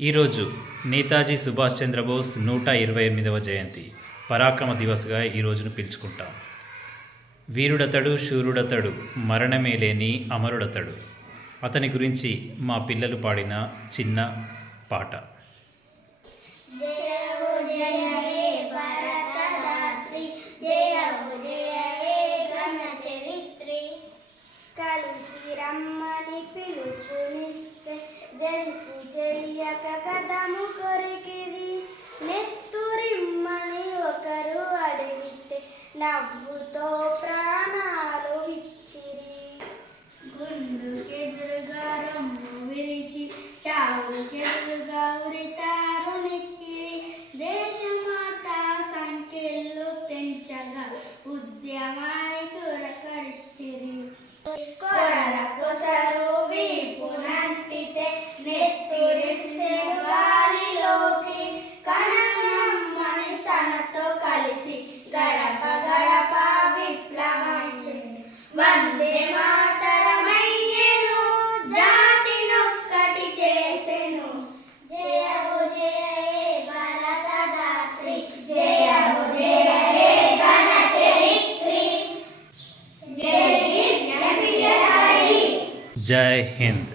ఈరోజు నేతాజీ సుభాష్ చంద్రబోస్ నూట ఇరవై ఎనిమిదవ జయంతి పరాక్రమ దివస్గా ఈ రోజును పిలుచుకుంటాం. వీరుడతడు శూరుడతడు మరణమే లేని అమరుడతడు. అతని గురించి మా పిల్లలు పాడిన చిన్న పాట. కథము కొరికిది. నెత్తురిమ్మని ఒకరు అడిగితే నవ్వుతో ప్రాణాలు ఇచ్చిరి గుండుకెదురుగా రొమ్ము విరిచి చావుకెదురుగా ఉరితారు నెక్కిరి. దేశమాత సంఖ్యలు తెంచగా ఉద్యమానికి ఉరకరిచిరి కొరల కొసరు వీపునంటితే জয় হিন্দ